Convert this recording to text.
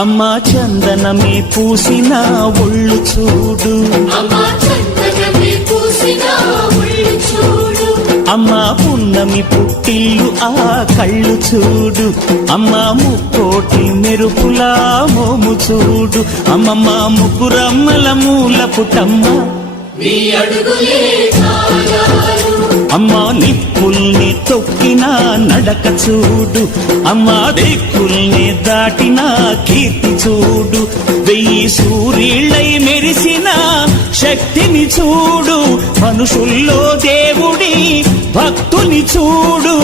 అమ్మా చందనమే పూసిన ఒళ్ళు చూడు, అమ్మా పున్నమి పుట్టిల్లు ఆ కళ్ళు చూడు, అమ్మా ముక్కోటి మెరుపులా మోము చూడు, అమ్మమ్మ ముగ్గురమ్మల మూల పుటమ్మ అమ్మా నిప్పుల్ని తొక్కిన నడక చూడు, అమ్మా దిక్కుల్ని దాటిన కీర్తి చూడు, 1000 సూర్యుళ్ళై మెరిసిన శక్తిని చూడు, మనుషుల్లో దేవుడి భక్తుని చూడు.